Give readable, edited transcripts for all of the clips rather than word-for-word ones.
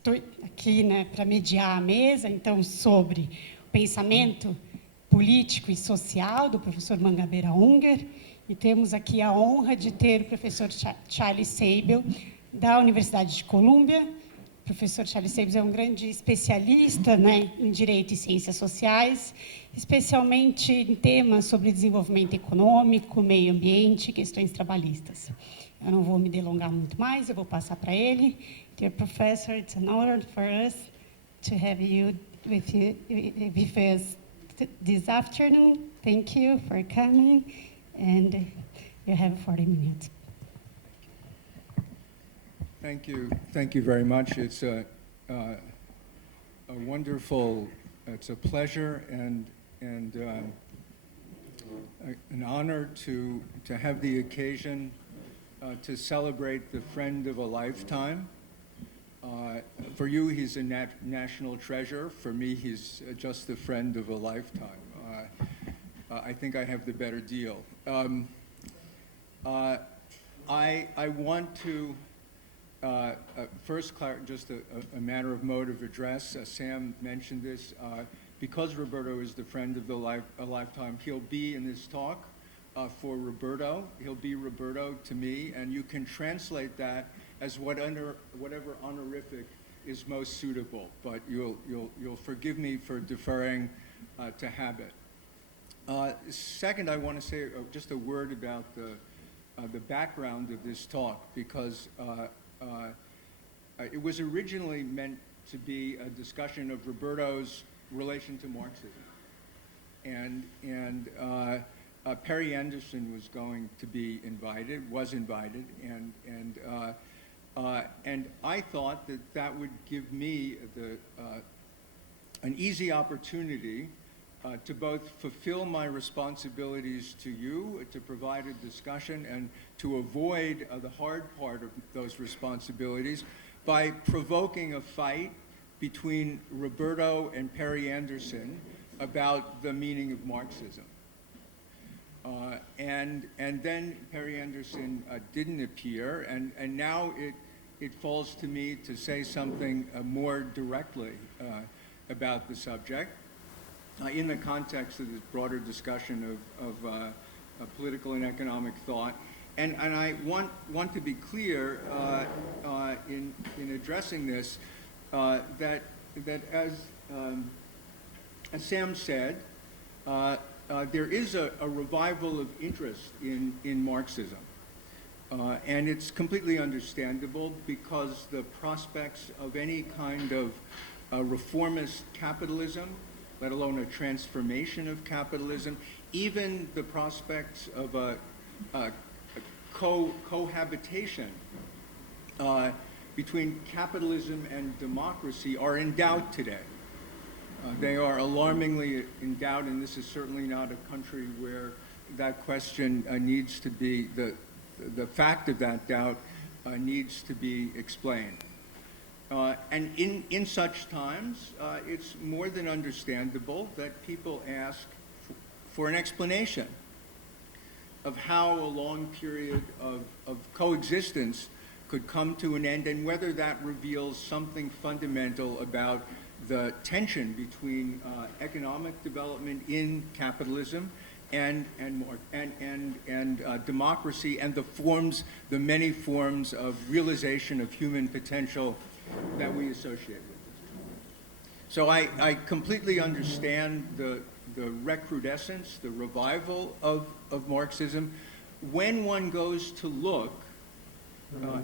estou aqui, né, para mediar a mesa, então, sobre o pensamento político e social do professor Mangabeira Unger, e temos aqui a honra de ter o professor Charles Sabel, da Universidade de Colômbia. O professor Charles Sabel é um grande especialista, né, em Direito e Ciências Sociais, especialmente em temas sobre desenvolvimento econômico, meio ambiente e questões trabalhistas. Eu não vou me delongar muito mais, eu vou passar para ele. Dear Professor, it's an honor for us to have you with us this afternoon. Thank you for coming, and you have 40 minutes. Thank you very much. It's a wonderful, it's a pleasure and an honor to have the occasion to celebrate the friend of a lifetime. For you, he's a national treasure. For me, he's just the friend of a lifetime. I think I have the better deal. I want to first, just a matter of mode of address. Sam mentioned this. Because Roberto is the friend of a lifetime, he'll be in this talk for Roberto. He'll be Roberto to me, and you can translate that as whatever honorific is most suitable. But you'll forgive me for deferring to habit. Second, I want to say just a word about the background of this talk, because it was originally meant to be a discussion of Roberto's relation to Marxism. And Perry Anderson was going to be invited, and I thought that would give me an easy opportunity to both fulfill my responsibilities to you, to provide a discussion, and to avoid the hard part of those responsibilities by provoking a fight between Roberto and Perry Anderson about the meaning of Marxism. And then Perry Anderson didn't appear, and now it falls to me to say something more directly about the subject in the context of this broader discussion of political and economic thought. And I want to be clear in addressing this that as Sam said, there is a revival of interest in Marxism. And it's completely understandable, because the prospects of any kind of reformist capitalism, let alone a transformation of capitalism, even the prospects of a cohabitation between capitalism and democracy are in doubt today. They are alarmingly in doubt, and this is certainly not a country where that question needs to be, the fact of that doubt needs to be explained. And in such times, it's more than understandable that people ask for an explanation of how a long period of coexistence could come to an end, and whether that reveals something fundamental about the tension between economic development in capitalism and democracy, and the many forms of realization of human potential that we associate with it. So I completely understand the recrudescence, the revival of Marxism. When one goes to look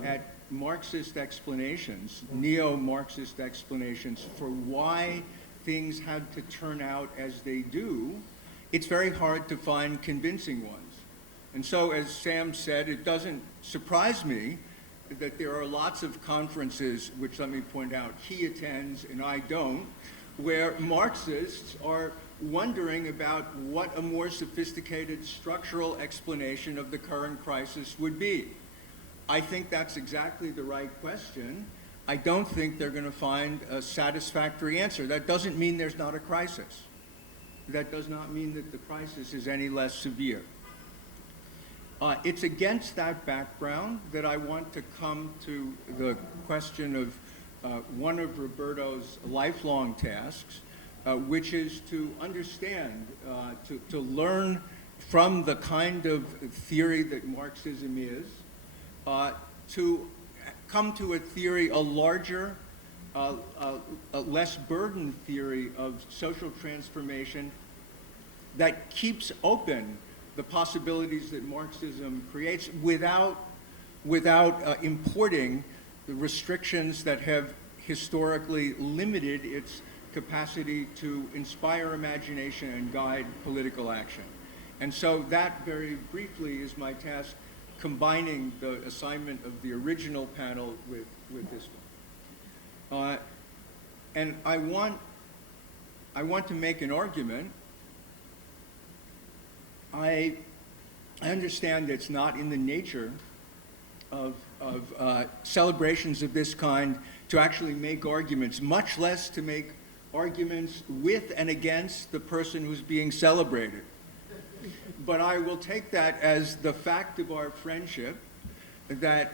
at Marxist explanations, neo-Marxist explanations for why things had to turn out as they do, it's very hard to find convincing ones. And so, as Sam said, it doesn't surprise me that there are lots of conferences, which, let me point out, he attends and I don't, where Marxists are wondering about what a more sophisticated structural explanation of the current crisis would be. I think that's exactly the right question. I don't think they're going to find a satisfactory answer. That doesn't mean there's not a crisis. That does not mean that the crisis is any less severe. It's against that background that I want to come to the question one of Roberto's lifelong tasks, which is to understand, to learn from the kind of theory that Marxism is, to come to a theory, a larger, a less burdened theory of social transformation that keeps open the possibilities that Marxism creates without importing the restrictions that have historically limited its capacity to inspire imagination and guide political action. And so that, very briefly, is my task, combining the assignment of the original panel with this one. And I want to make an argument. I understand it's not in the nature of celebrations of this kind to actually make arguments, much less to make arguments with and against the person who's being celebrated. But I will take that as the fact of our friendship, that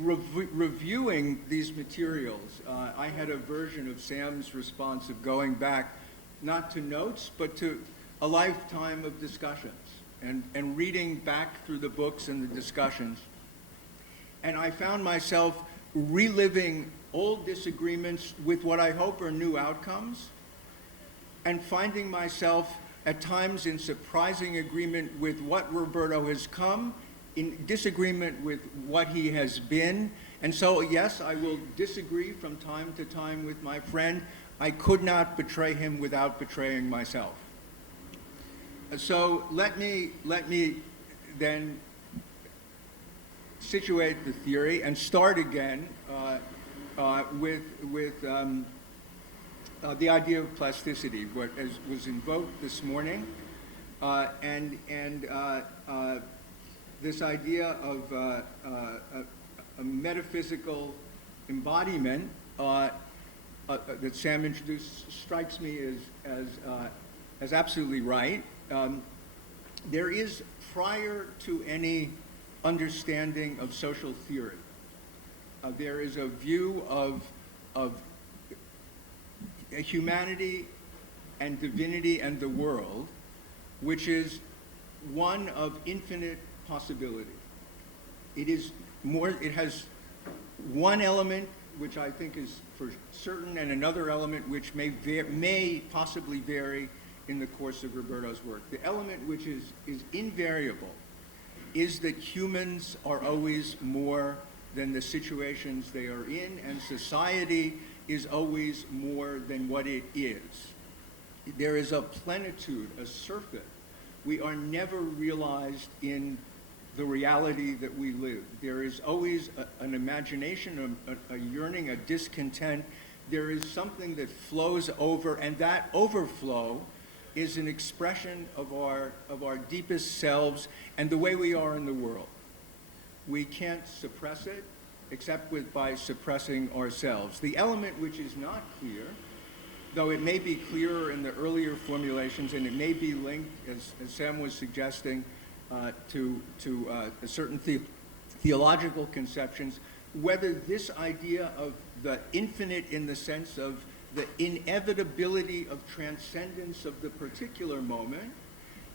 reviewing these materials, I had a version of Sam's response of going back, not to notes, but to a lifetime of discussions, and reading back through the books and the discussions. And I found myself reliving old disagreements with what I hope are new outcomes, and finding myself at times in surprising agreement with what Roberto has come, in disagreement with what he has been. And so, yes, I will disagree from time to time with my friend. I could not betray him without betraying myself. So let me then situate the theory and start again with the idea of plasticity, what was invoked this morning, and this idea of a metaphysical embodiment that Sam introduced strikes me as absolutely right. There is, prior to any understanding of social theory, there is a view of humanity and divinity and the world, which is one of infinite possibility. It has one element which I think is for certain, and another element which may possibly vary in the course of Roberto's work. The element which is invariable is that humans are always more than the situations they are in, and society is always more than what it is. There is a plenitude, a surfeit. We are never realized in the reality that we live. There is always an imagination, a yearning, a discontent. There is something that flows over, and that overflow is an expression of our deepest selves and the way we are in the world. We can't suppress it except by suppressing ourselves. The element which is not clear, though it may be clearer in the earlier formulations, and it may be linked, as Sam was suggesting, to certain theological conceptions, whether this idea of the infinite in the sense of the inevitability of transcendence of the particular moment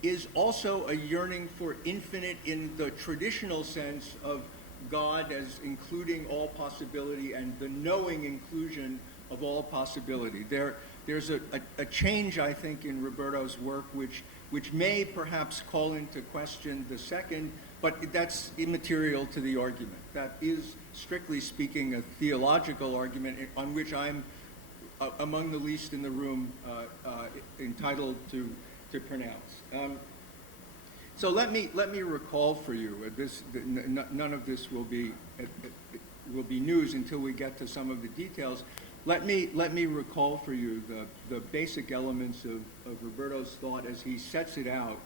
is also a yearning for infinite in the traditional sense of God as including all possibility and the knowing inclusion of all possibility. There's a change, I think, in Roberto's work which may perhaps call into question the second, but that's immaterial to the argument. That is, strictly speaking, a theological argument on which I'm among the least in the room entitled to pronounce. So let me recall for you, none of this will be news until we get to some of the details. Let me recall for you the basic elements of Roberto's thought as he sets it out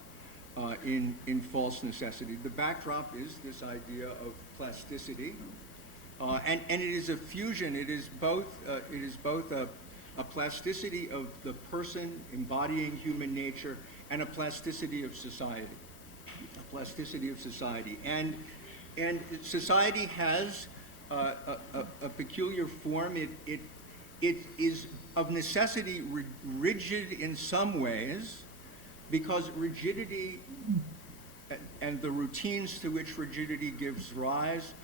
in False Necessity. The backdrop is this idea of plasticity, and it is a fusion. It is both a plasticity of the person embodying human nature and a plasticity of society. A plasticity of society, and society has a peculiar form. It is of necessity rigid in some ways, because rigidity and the routines to which rigidity gives rise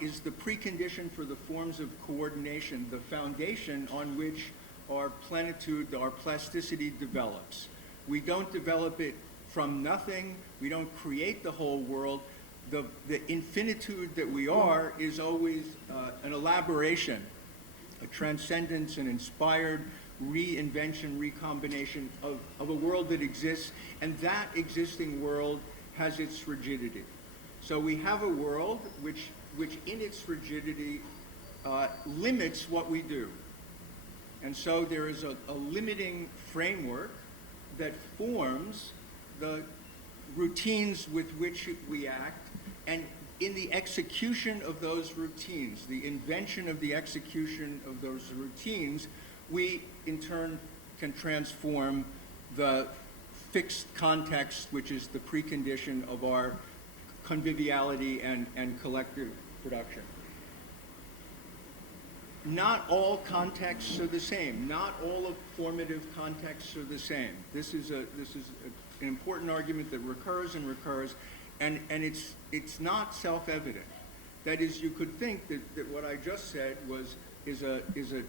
is the precondition for the forms of coordination, the foundation on which our plenitude, our plasticity develops. We don't develop it from nothing. We don't create the whole world. The infinitude that we are is always an elaboration, a transcendence, an inspired reinvention, recombination of a world that exists, and that existing world has its rigidity. So we have a world which in its rigidity limits what we do. And so there is a limiting framework that forms the routines with which we act, and in the execution of those routines, the invention of the execution of those routines, we in turn can transform the fixed context, which is the precondition of our conviviality and collective production. Not all contexts are the same. Not all formative contexts are the same. This is an important argument that recurs and recurs, and it's not self-evident. That is, you could think that what I just said is an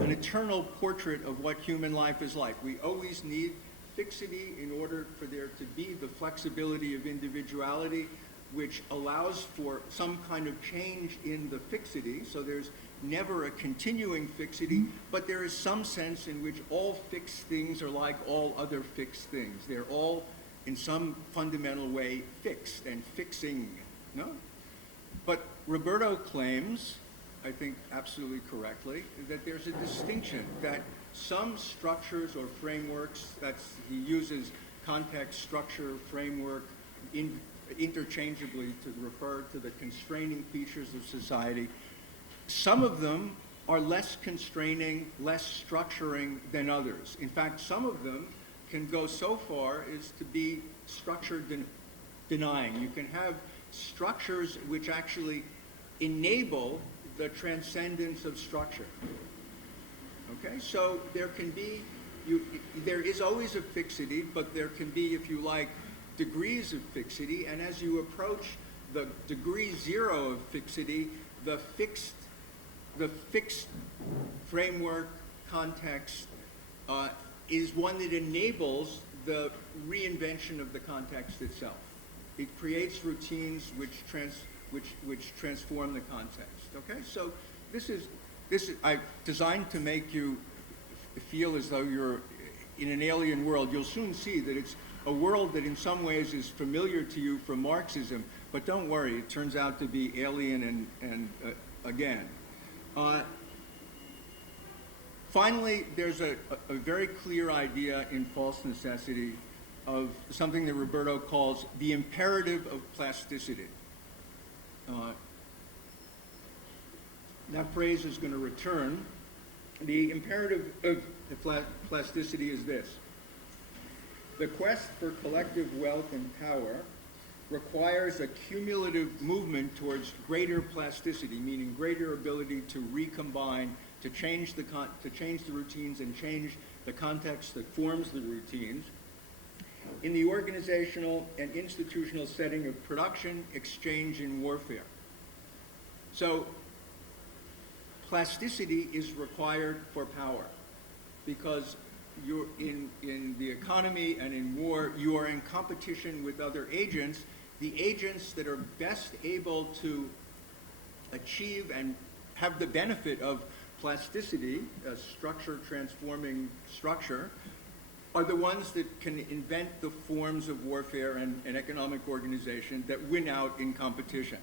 eternal portrait of what human life is like. We always need fixity in order for there to be the flexibility of individuality, which allows for some kind of change in the fixity. So there's never a continuing fixity, but there is some sense in which all fixed things are like all other fixed things. They're all, in some fundamental way, fixed and fixing, no? But Roberto claims, I think absolutely correctly, that there's a distinction, that some structures or frameworks, he uses context, structure, framework, interchangeably to refer to the constraining features of society. Some of them are less constraining, less structuring than others. In fact, some of them can go so far as to be structure denying. You can have structures which actually enable the transcendence of structure. Okay, so there can be, there is always a fixity, but there can be, if you like, degrees of fixity, and as you approach the degree zero of fixity, the fixed framework context is one that enables the reinvention of the context itself. It creates routines which transform the context. Okay, so this is I designed to make you feel as though you're in an alien world. You'll soon see that it's a world that in some ways is familiar to you from Marxism, but don't worry, it turns out to be alien and again. Finally, there's a very clear idea in false necessity of something that Roberto calls the imperative of plasticity. That phrase is going to return. The imperative of plasticity is this: the quest for collective wealth and power requires a cumulative movement towards greater plasticity, meaning greater ability to recombine, to change the routines and change the context that forms the routines in the organizational and institutional setting of production, exchange, and warfare. So plasticity is required for power, because you're in the economy and in war, you are in competition with other agents. The agents that are best able to achieve and have the benefit of plasticity, a structure transforming structure, are the ones that can invent the forms of warfare and economic organization that win out in competition.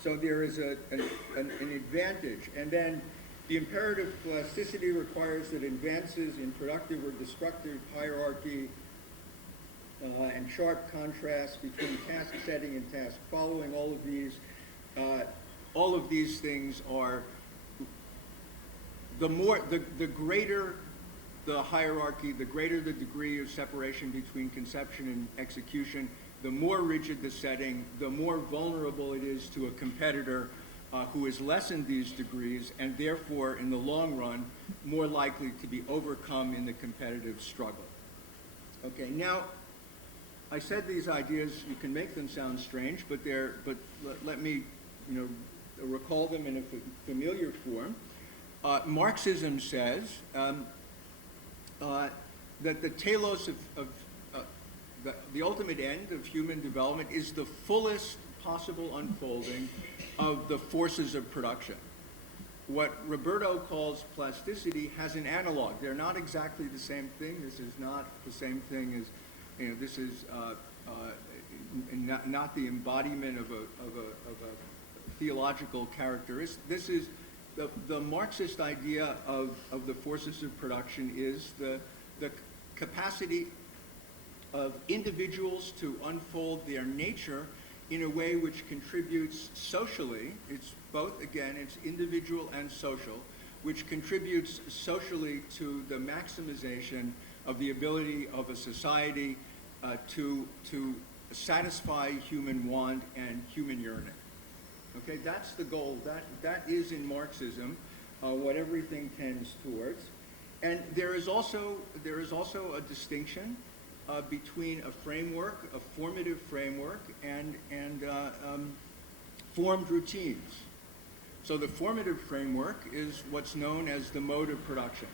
So there is an advantage. And then the imperative plasticity requires that advances in productive or destructive hierarchy and sharp contrast between task setting and task following, all of these things are, the greater the hierarchy, the greater the degree of separation between conception and execution, the more rigid the setting, the more vulnerable it is to a competitor who has lessened these degrees and therefore, in the long run, more likely to be overcome in the competitive struggle. Okay, now, I said these ideas, you can make them sound strange, but let me, recall them in a familiar form. Marxism says that the telos the ultimate end of human development is the fullest possible unfolding of the forces of production. What Roberto calls plasticity has an analog. They're not exactly the same thing. This is not the same thing as, this is not the embodiment of a theological characteristic. This is the Marxist idea of the forces of production is the capacity of individuals to unfold their nature in a way which contributes socially. It's both, again, it's individual and social, which contributes socially to the maximization of the ability of a society to satisfy human want and human yearning. Okay, that's the goal. That is in Marxism what everything tends towards. And there is also a distinction between a framework, a formative framework, and formed routines. So the formative framework is what's known as the mode of production.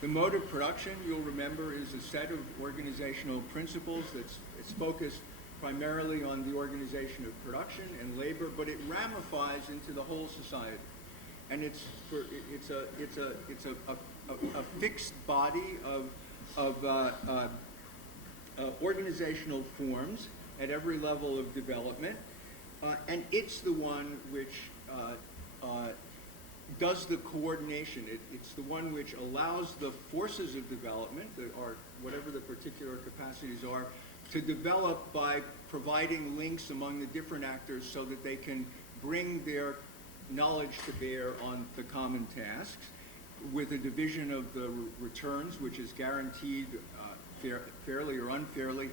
The mode of production, you'll remember, is a set of organizational principles it's focused primarily on the organization of production and labor, but it ramifies into the whole society. And it's a fixed body of organizational forms at every level of development, and it's the one which does the coordination. It's the one which allows the forces of development, that are whatever the particular capacities are, to develop by providing links among the different actors so that they can bring their knowledge to bear on the common tasks, with a division of the returns, which is guaranteed fairly or unfairly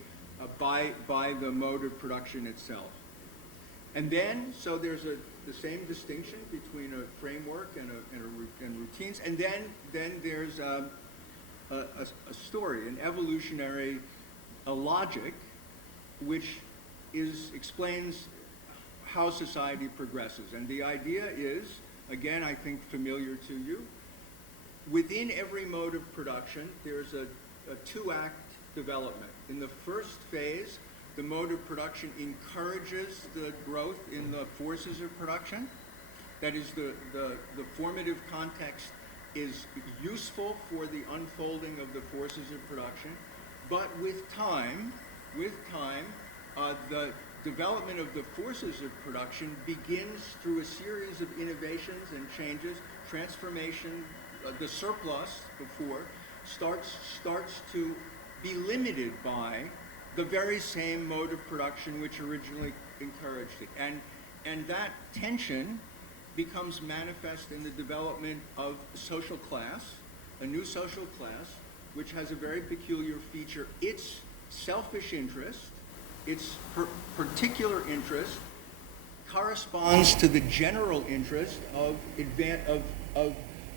by the mode of production itself. And then, so there's the same distinction between a framework and routines, and then there's a story, an evolutionary logic, which explains how society progresses. And the idea is, again, I think familiar to you, within every mode of production, there's a two-act development. In the first phase, the mode of production encourages the growth in the forces of production. That is, the formative context is useful for the unfolding of the forces of production. But with time, the development of the forces of production begins through a series of innovations and changes, transformation. The surplus before starts to be limited by the very same mode of production which originally encouraged it. And that tension becomes manifest in the development of social class, a new social class, which has a very peculiar feature. Its selfish interest, its particular interest, corresponds to the general interest of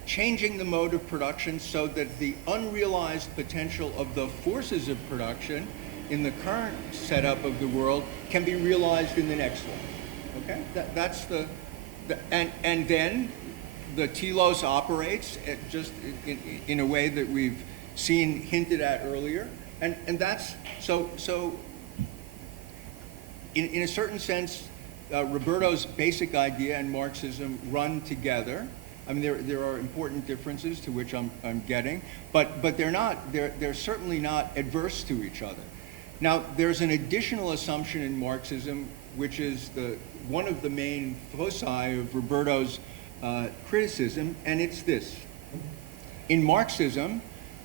changing the mode of production so that the unrealized potential of the forces of production in the current setup of the world can be realized in the next one. Okay? That's and then the telos operates just in a way that we've seen hinted at earlier. And that's, so in a certain sense, Roberto's basic idea and Marxism run together. I mean, there are important differences to which I'm getting, but they're certainly not adverse to each other. Now, there's an additional assumption in Marxism, which is one of the main foci of Roberto's criticism, and it's this. In Marxism,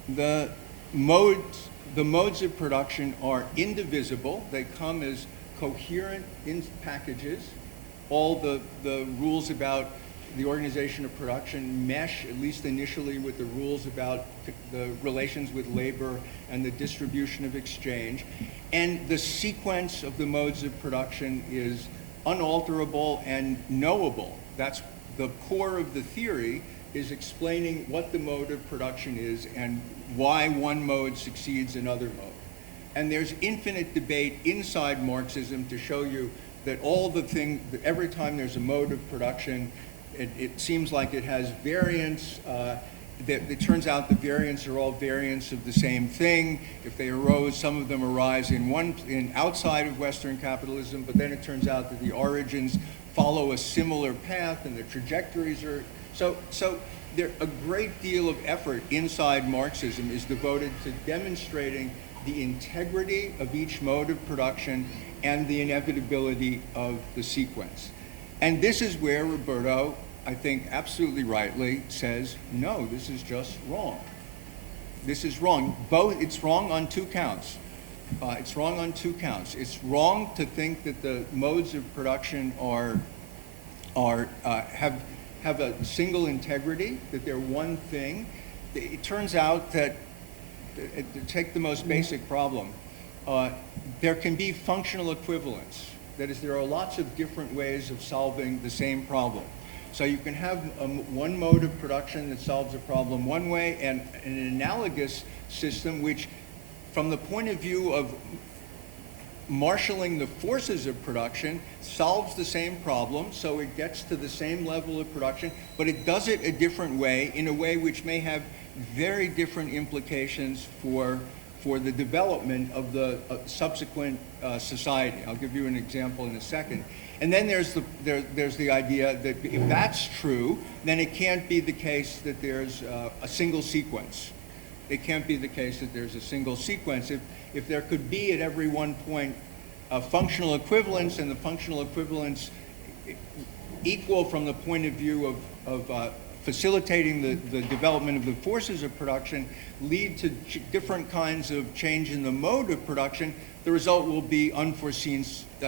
the modes of production are indivisible. They come as coherent in packages. All the rules about the organization of production mesh, at least initially, with the rules about the relations with labor and the distribution of exchange. And the sequence of the modes of production is unalterable and knowable. That's the core of the theory, is explaining what the mode of production is and why one mode succeeds another mode. And there's infinite debate inside Marxism to show you that every time there's a mode of production, it seems like it has variance. It turns out the variants are all variants of the same thing. If they arose, some of them arise in outside of Western capitalism, but then it turns out that the origins follow a similar path and the trajectories are, so there, a great deal of effort inside Marxism is devoted to demonstrating the integrity of each mode of production and the inevitability of the sequence. And this is where Roberto, I think absolutely rightly, says, no, this is just wrong. This is wrong. It's wrong on two counts. It's wrong on two counts. It's wrong to think that the modes of production have a single integrity, that they're one thing. It turns out that, to take the most basic problem, there can be functional equivalence. That is, there are lots of different ways of solving the same problem. So you can have one mode of production that solves a problem one way, and an analogous system which, from the point of view of marshaling the forces of production, solves the same problem, so it gets to the same level of production, but it does it a different way, in a way which may have very different implications for the development of the subsequent society. I'll give you an example in a second. And then there's the idea that if that's true, then it can't be the case that there's a single sequence. It can't be the case that there's a single sequence. If there could be at every one point a functional equivalence, and the functional equivalence equal from the point of view of facilitating the development of the forces of production, lead to different kinds of change in the mode of production, the result will be unforeseen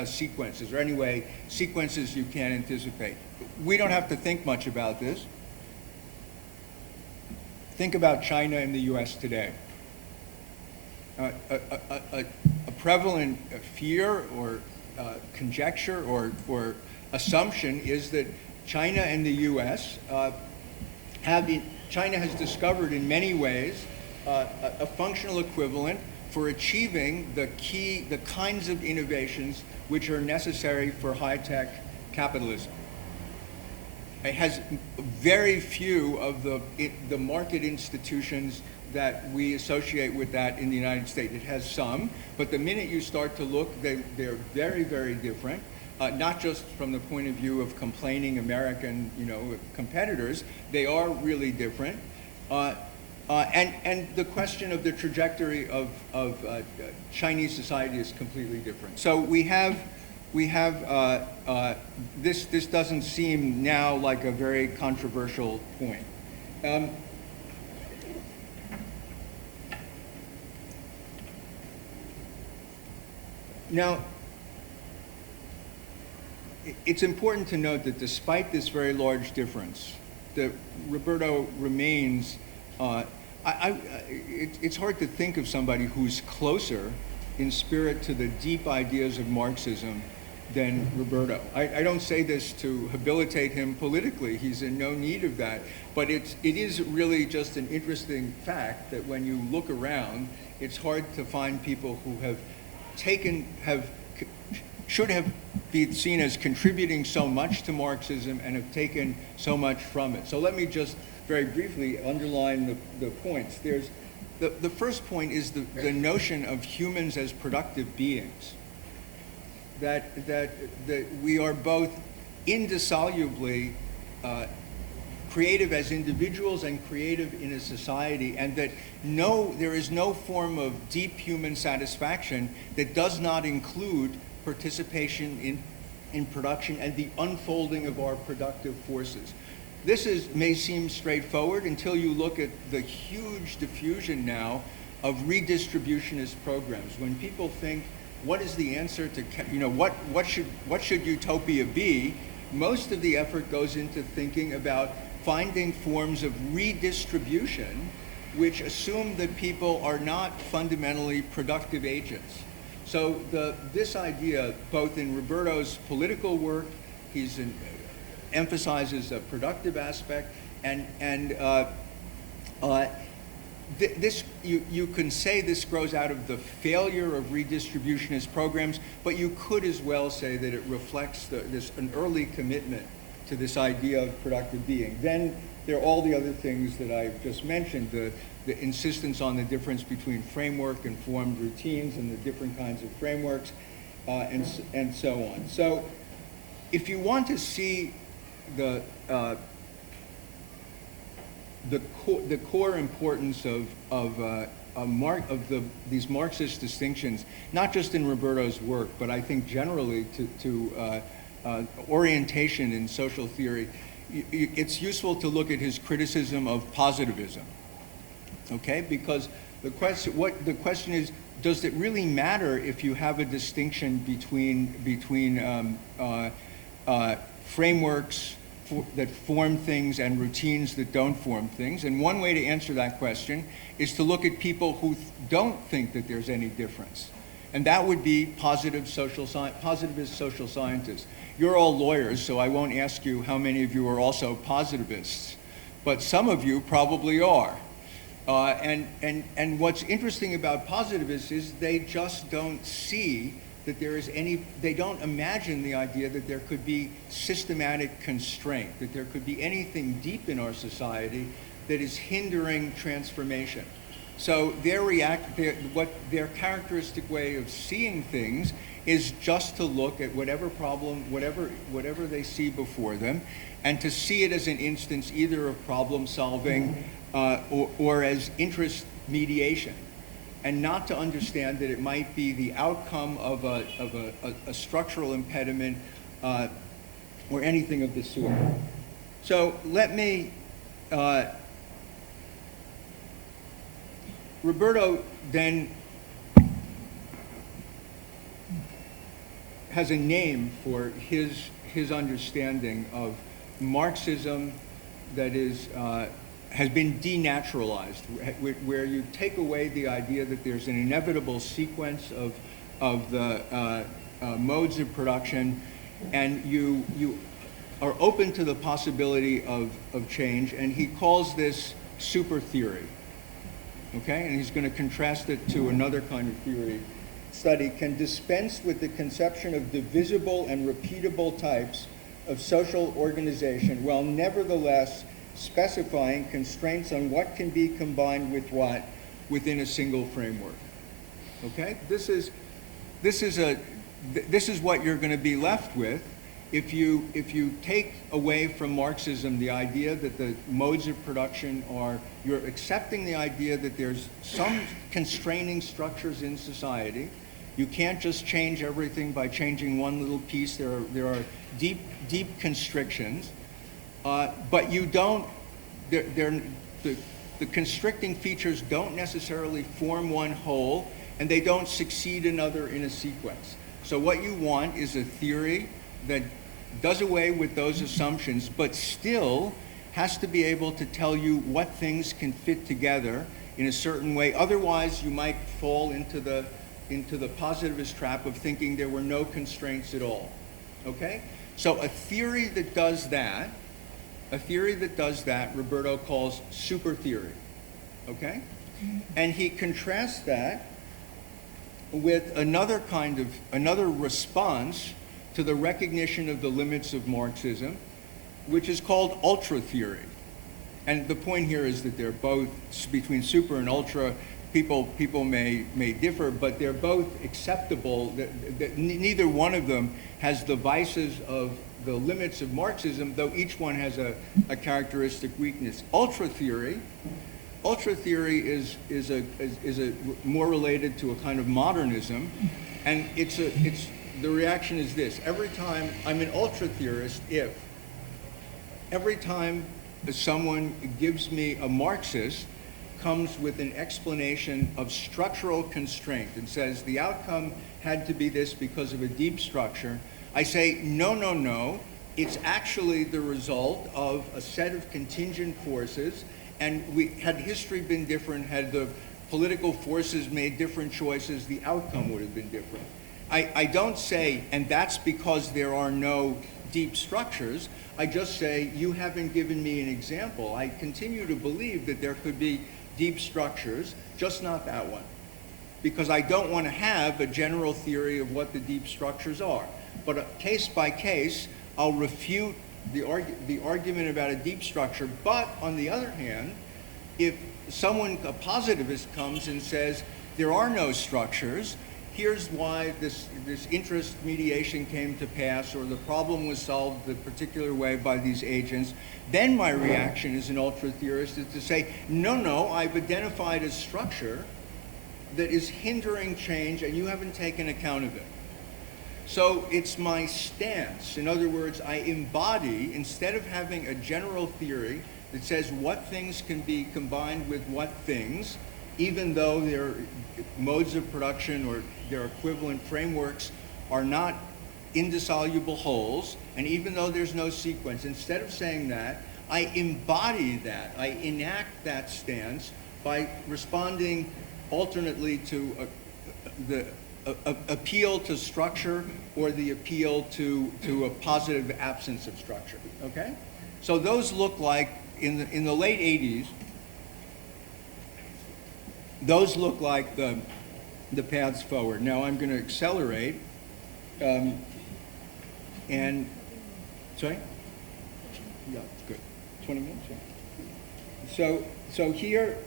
sequences, or anyway, sequences you can't anticipate. We don't have to think much about this. Think about China and the US today. A prevalent fear or conjecture or assumption is that China and the US China has discovered in many ways a functional equivalent for achieving the kinds of innovations which are necessary for high-tech capitalism. It has very few of the market institutions that we associate with that in the United States. It has some, but the minute you start to look, they're very, very different. Not just from the point of view of complaining American, competitors, they are really different. And the question of the trajectory of Chinese society is completely different. So we have this doesn't seem now like a very controversial point. Now, it's important to note that despite this very large difference, that Roberto remains, it's hard to think of somebody who's closer in spirit to the deep ideas of Marxism than Roberto. I don't say this to habilitate him politically. He's in no need of that. But it is really just an interesting fact that when you look around, it's hard to find people who should have been seen as contributing so much to Marxism and have taken so much from it. So let me just very briefly underline the points. There's the first point is the notion of humans as productive beings. That we are both indissolubly creative as individuals and creative in a society, and that there is no form of deep human satisfaction that does not include participation in production and the unfolding of our productive forces. This may seem straightforward until you look at the huge diffusion now of redistributionist programs. When people think, what is the answer to, what should utopia be? Most of the effort goes into thinking about finding forms of redistribution which assume that people are not fundamentally productive agents. So this idea, both in Roberto's political work, emphasizes a productive aspect, you can say this grows out of the failure of redistributionist programs, but you could as well say that it reflects an early commitment to this idea of productive being. Then there are all the other things that I've just mentioned, the insistence on the difference between framework and formed routines and the different kinds of frameworks, and so on. So if you want to see the core importance of these Marxist distinctions, not just in Roberto's work, but I think generally to orientation in social theory, it's useful to look at his criticism of positivism. Okay, because the question is, does it really matter if you have a distinction between frameworks that form things and routines that don't form things? And one way to answer that question is to look at people who don't think that there's any difference. And that would be positivist social scientists. You're all lawyers, so I won't ask you how many of you are also positivists, but some of you probably are. And what's interesting about positivists is they just don't see that there is they don't imagine the idea that there could be systematic constraint, that there could be anything deep in our society that is hindering transformation. So their characteristic way of seeing things is just to look at whatever problem, whatever they see before them, and to see it as an instance either of problem solving or as interest mediation, and not to understand that it might be the outcome of a structural impediment or anything of the sort. So let me, Roberto then has a name for his understanding of Marxism that is has been denaturalized, where you take away the idea that there's an inevitable sequence of the modes of production, and you are open to the possibility of change, and he calls this super theory, okay? And he's going to contrast it to another kind of theory study, can dispense with the conception of divisible and repeatable types of social organization, while nevertheless specifying constraints on what can be combined with what within a single framework. Okay? This is what you're going to be left with if you take away from Marxism the idea that the modes of production you're accepting the idea that there's some constraining structures in society. You can't just change everything by changing one little piece. There are deep constrictions. But you don't, the constricting features don't necessarily form one whole, and they don't succeed another in a sequence. So what you want is a theory that does away with those assumptions, but still has to be able to tell you what things can fit together in a certain way. Otherwise, you might fall into the positivist trap of thinking there were no constraints at all. Okay? So a theory that does that, Roberto calls super theory, okay? And he contrasts that with another response to the recognition of the limits of Marxism, which is called ultra theory. And the point here is that they're both, between super and ultra, people may differ, but they're both acceptable. Neither one of them has the vices of the limits of Marxism, though each one has a characteristic weakness. Ultra theory is more related to a kind of modernism, and the reaction is this: every time I'm an ultra theorist, if every time someone gives me a Marxist comes with an explanation of structural constraint and says the outcome had to be this because of a deep structure, I say, no, it's actually the result of a set of contingent forces, and had history been different, had the political forces made different choices, the outcome would have been different. I don't say, and that's because there are no deep structures. I just say, you haven't given me an example. I continue to believe that there could be deep structures, just not that one. Because I don't want to have a general theory of what the deep structures are. But case by case, I'll refute the argument about a deep structure. But on the other hand, if someone, a positivist, comes and says, there are no structures, here's why this interest mediation came to pass, or the problem was solved the particular way by these agents, then my reaction as an ultra-theorist is to say, no, I've identified a structure that is hindering change and you haven't taken account of it. So it's my stance. In other words, I embody, instead of having a general theory that says what things can be combined with what things, even though their modes of production or their equivalent frameworks are not indissoluble wholes, and even though there's no sequence, instead of saying that, I embody that, I enact that stance by responding alternately to the appeal to structure or the appeal to a positive absence of structure, okay? So those look like, in the late 80s, those look like the paths forward. Now I'm going to accelerate, and, sorry? Yeah, good. 20 minutes, yeah. So here,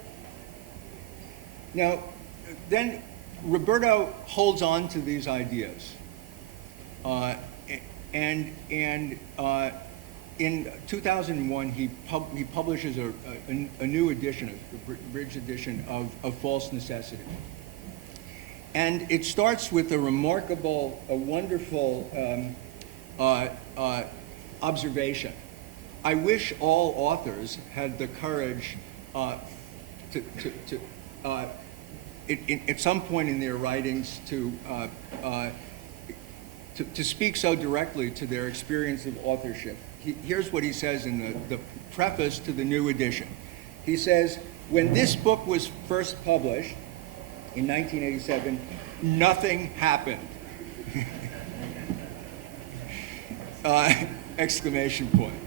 now, then Roberto holds on to these ideas. In 2001, he publishes a new edition, a bridge edition of False Necessity. And it starts with a remarkable, a wonderful observation. I wish all authors had the courage at some point in their writings to speak so directly to their experience of authorship. Here's what he says in the preface to the new edition. He says, when this book was first published in 1987, nothing happened. Exclamation point.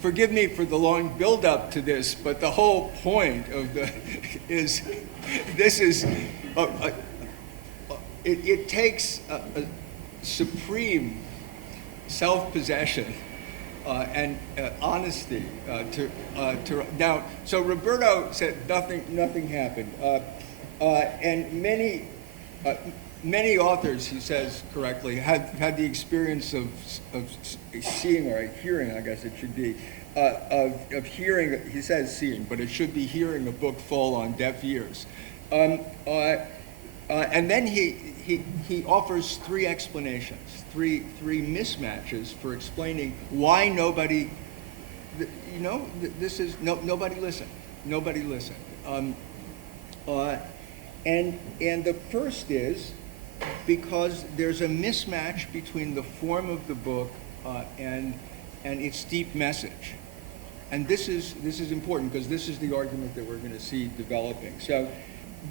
Forgive me for the long build-up to this, but the whole point of is this is it takes a supreme self-possession and honesty to now. So Roberto said nothing happened, and many authors, he says correctly, had the experience of seeing, or hearing, I guess it should be, of hearing. He says seeing, but it should be hearing a book fall on deaf ears. And then he offers three explanations, three mismatches for explaining why nobody, this is nobody listened. Nobody listened. And the first is because there's a mismatch between the form of the book and its deep message. And this is important because this is the argument that we're going to see developing. So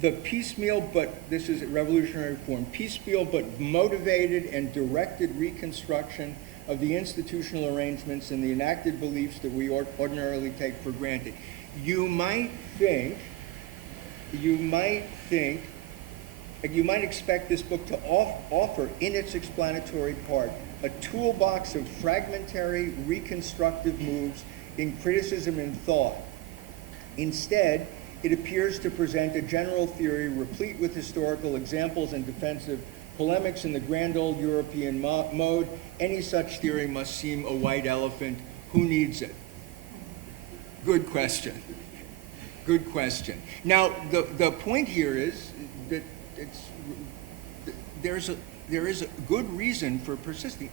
the piecemeal, but this is a revolutionary form, piecemeal but motivated and directed reconstruction of the institutional arrangements and the enacted beliefs that we ordinarily take for granted. You might expect this book to offer in its explanatory part a toolbox of fragmentary reconstructive moves in criticism and thought. Instead, it appears to present a general theory replete with historical examples and defensive polemics in the grand old European mode. Any such theory must seem a white elephant. Who needs it? Good question. Good question. Now, the point here is that there is a good reason for persisting.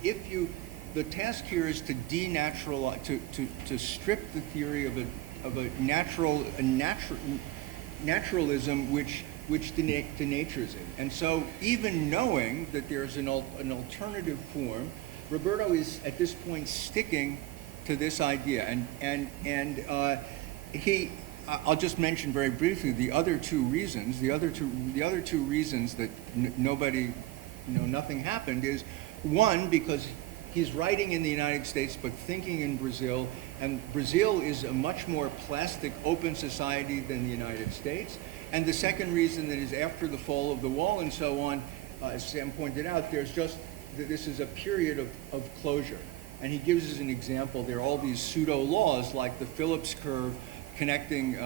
The task here is to denaturalize, to strip the theory of a naturalism which denatures it. And so even knowing that there's an alternative form, Roberto is at this point sticking to this idea. And I'll just mention very briefly the other two reasons. The other two reasons that nothing happened is, one, because he's writing in the United States but thinking in Brazil, and Brazil is a much more plastic, open society than the United States. And the second reason that is after the fall of the wall and so on, as Sam pointed out, this is a period of closure. And he gives us an example. There are all these pseudo laws like the Phillips curve connecting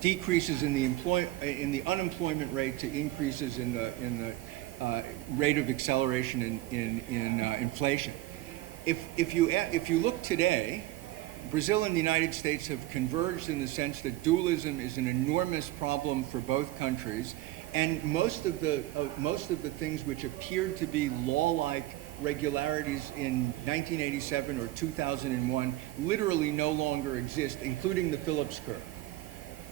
decreases in the unemployment rate to increases in the rate of acceleration in inflation. If you look today, Brazil and the United States have converged in the sense that dualism is an enormous problem for both countries, and most of the things which appeared to be law-like regularities in 1987 or 2001 literally no longer exist, including the Phillips curve,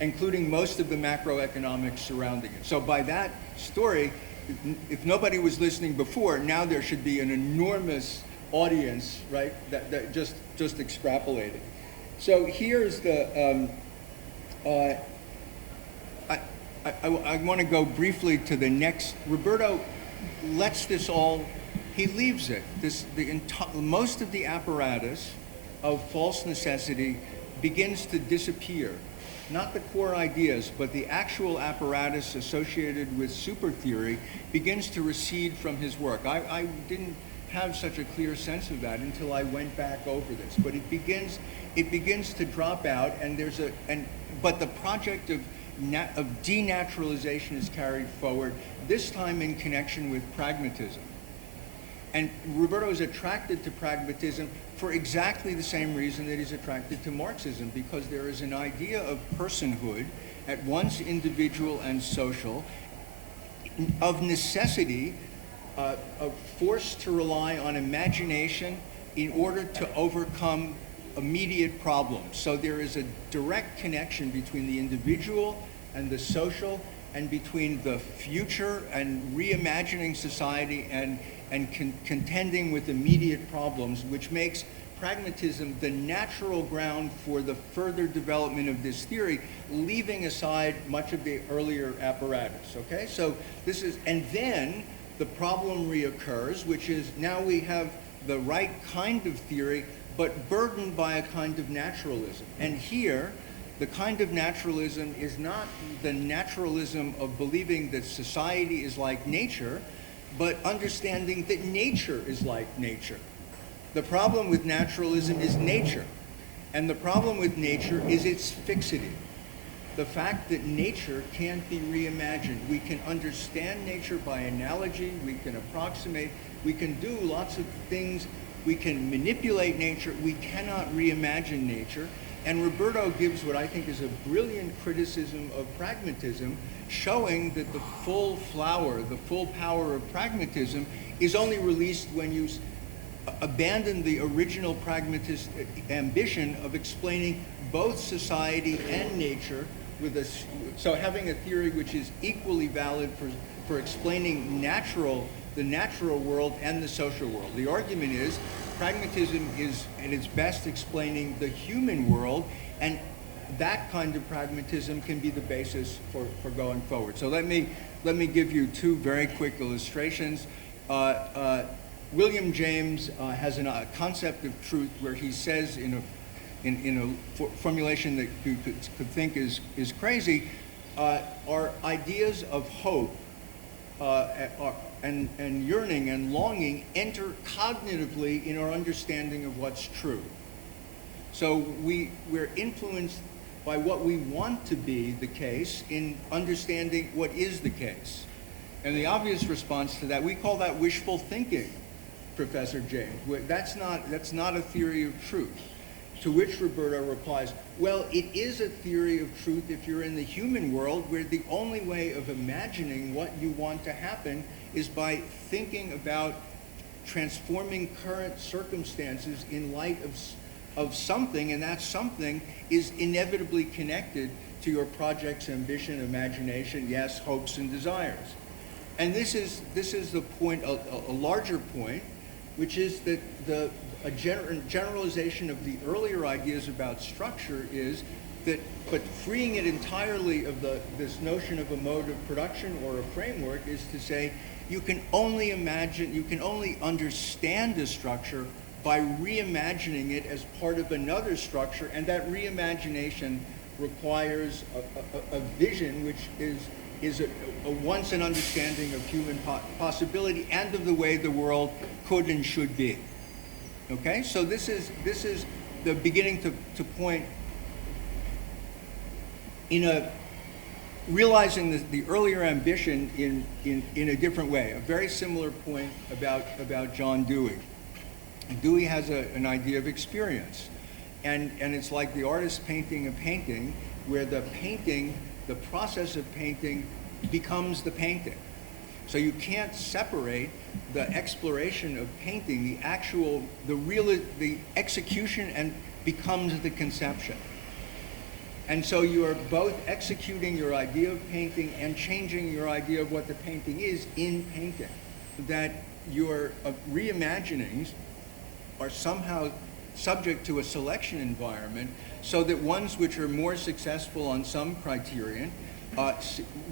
including most of the macroeconomics surrounding it. So by that story, if nobody was listening before, now there should be an enormous audience, right, that just extrapolated. So here's the, I want to go briefly to the next. Roberto lets this all, he leaves it. Most of the apparatus of false necessity begins to disappear. Not the core ideas, but the actual apparatus associated with super theory begins to recede from his work. I didn't have such a clear sense of that until I went back over this. But it begins to drop out, and but the project of denaturalization is carried forward, this time in connection with pragmatism. And Roberto is attracted to pragmatism for exactly the same reason that he's attracted to Marxism, because there is an idea of personhood, at once individual and social, of necessity, forced to rely on imagination in order to overcome immediate problems. So there is a direct connection between the individual and the social, and between the future and reimagining society and contending with immediate problems, which makes pragmatism the natural ground for the further development of this theory, leaving aside much of the earlier apparatus, okay? So this is, and then the problem reoccurs, which is now we have the right kind of theory, but burdened by a kind of naturalism. And here, the kind of naturalism is not the naturalism of believing that society is like nature, but understanding that nature is like nature. The problem with naturalism is nature, and the problem with nature is its fixity. The fact that nature can't be reimagined. We can understand nature by analogy, we can approximate, we can do lots of things, we can manipulate nature, we cannot reimagine nature. And Roberto gives what I think is a brilliant criticism of pragmatism, showing that the full flower, the full power of pragmatism is only released when you abandon the original pragmatist ambition of explaining both society and nature with so having a theory which is equally valid for explaining the natural world and the social world. The argument is pragmatism is at its best explaining the human world, and that kind of pragmatism can be the basis for going forward. So let me give you two very quick illustrations. William James has a concept of truth where he says in a formulation that you could think is crazy, our ideas of hope and yearning and longing enter cognitively in our understanding of what's true. So we're influenced by what we want to be the case in understanding what is the case. And the obvious response to that, we call that wishful thinking, Professor James. That's not a theory of truth. To which Roberto replies, well, it is a theory of truth if you're in the human world, where the only way of imagining what you want to happen is by thinking about transforming current circumstances in light of something, and that something is inevitably connected to your project's ambition, imagination, yes, hopes and desires. And this is the point, a larger point, which is that a generalization of the earlier ideas about structure is that, but freeing it entirely of this notion of a mode of production or a framework is to say, you can only imagine, you can only understand a structure by reimagining it as part of another structure, and that reimagination requires a vision which is a once an understanding of human possibility and of the way the world could and should be. Okay, so this is the beginning to point in realizing the earlier ambition in a different way. A very similar point about John Dewey. Dewey has an idea of experience, and it's like the artist painting a painting, where the process of painting becomes the painting. So you can't separate the exploration of painting, the execution, and becomes the conception. And so you are both executing your idea of painting and changing your idea of what the painting is in painting. That your reimaginings are somehow subject to a selection environment, so that ones which are more successful on some criterion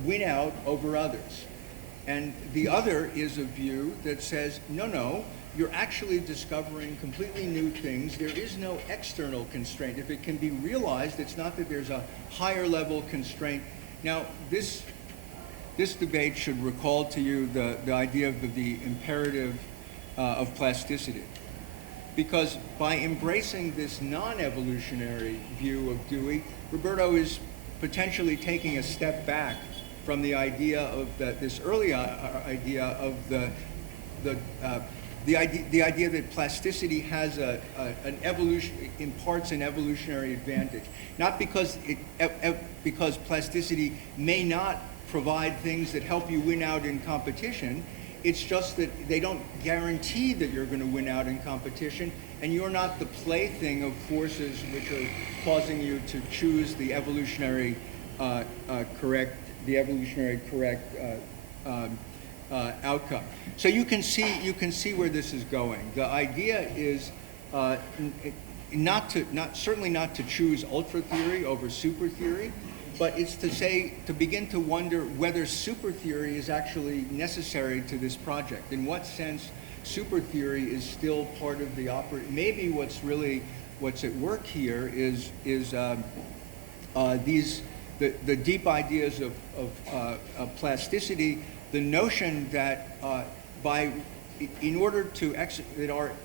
win out over others. And the other is a view that says, no, you're actually discovering completely new things. There is no external constraint. If it can be realized, it's not that there's a higher level constraint. Now, this debate should recall to you the idea of the imperative of plasticity. Because by embracing this non-evolutionary view of Dewey, Roberto is potentially taking a step back from the idea of this early idea of the idea that plasticity has an evolution, imparts an evolutionary advantage. Not because because plasticity may not provide things that help you win out in competition. It's just that they don't guarantee that you're going to win out in competition, and you're not the plaything of forces which are causing you to choose the evolutionary correct outcome. So you can see where this is going. The idea is certainly not to choose ultra theory over super theory, but it's to begin to wonder whether super theory is actually necessary to this project. In what sense super theory is still part of the maybe what's at work here is the deep ideas of plasticity, the notion that in order to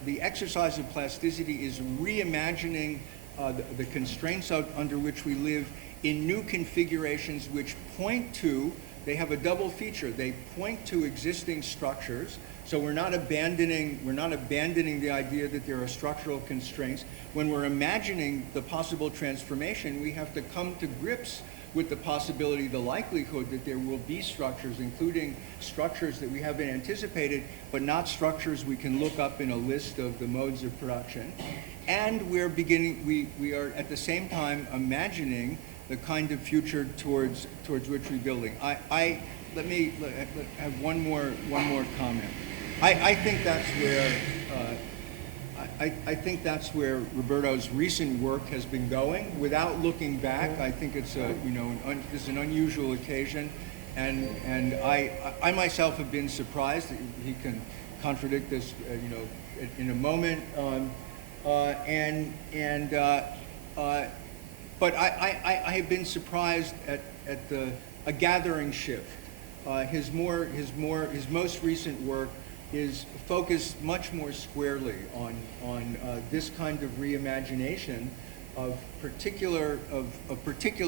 the exercise of plasticity is reimagining the constraints under which we live in new configurations which they have a double feature. They point to existing structures, so we're not abandoning the idea that there are structural constraints. When we're imagining the possible transformation, we have to come to grips with the possibility, the likelihood that there will be structures, including structures that we haven't anticipated, but not structures we can look up in a list of the modes of production. And we are at the same time imagining the kind of future towards which we're building. Let me have one more comment. I think that's where Roberto's recent work has been going. Without looking back, I think it's it's an unusual occasion, and I myself have been surprised. He can contradict this, in a moment. But I have been surprised at a gathering shift. His most recent work is focused much more squarely on this kind of reimagination of particular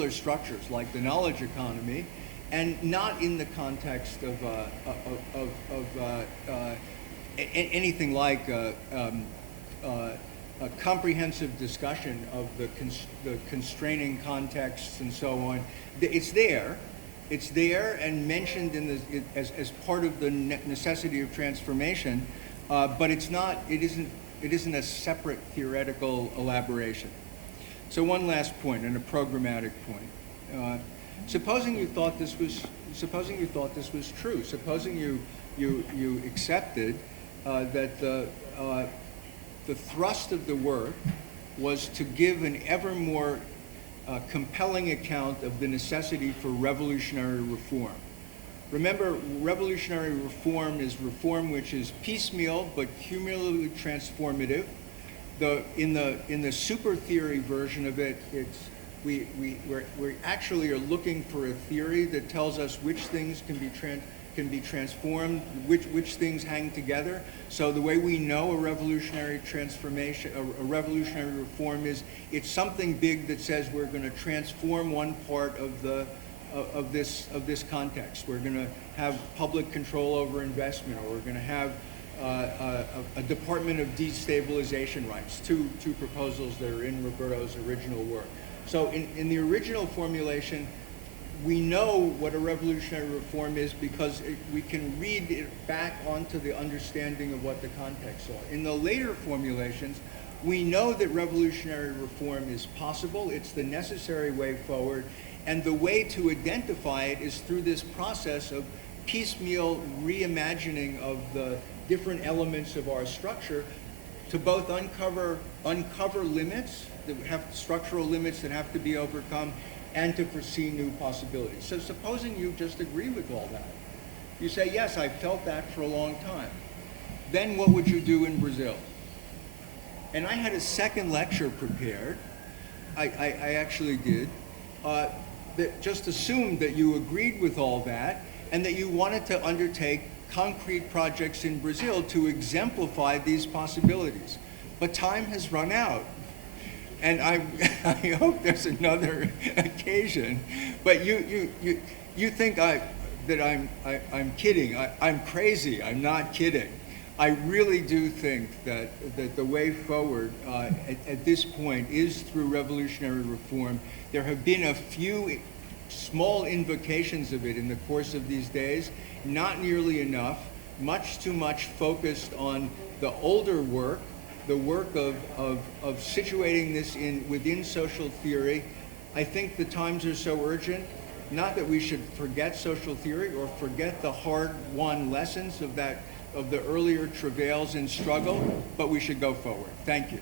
structures like the knowledge economy, and not in the context of anything like a comprehensive discussion of the constraining contexts and so on. It's there, and mentioned as part of the necessity of transformation, but it isn't a separate theoretical elaboration. So one last point, and a programmatic point. Supposing you thought this was true. Supposing you accepted that the thrust of the work was to give an ever more compelling account of the necessity for revolutionary reform. Remember, revolutionary reform is reform which is piecemeal but cumulatively transformative. In the super theory version of it, we actually are looking for a theory that tells us which things can be transformed, which things hang together. So the way we know a revolutionary transformation, a revolutionary reform is, it's something big that says we're going to transform one part of this context. We're going to have public control over investment, or we're going to have a Department of Destabilization Rights, two proposals that are in Roberto's original work. So in the original formulation, we know what a revolutionary reform is because we can read it back onto the understanding of what the context are. In the later formulations, we know that revolutionary reform is possible. It's the necessary way forward. And the way to identify it is through this process of piecemeal reimagining of the different elements of our structure to both uncover limits, that have structural limits that have to be overcome, and to foresee new possibilities. So supposing you just agree with all that. You say, yes, I felt that for a long time. Then what would you do in Brazil? And I had a second lecture prepared. I actually did. That just assumed that you agreed with all that and that you wanted to undertake concrete projects in Brazil to exemplify these possibilities. But time has run out. And I hope there's another occasion. But you think that I'm kidding. I'm crazy. I'm not kidding. I really do think that the way forward at this point is through revolutionary reform. There have been a few small invocations of it in the course of these days, not nearly enough, much too much focused on the older work, the work of situating this within social theory. I think the times are so urgent, not that we should forget social theory or forget the hard-won lessons of the earlier travails and struggle, but we should go forward. Thank you.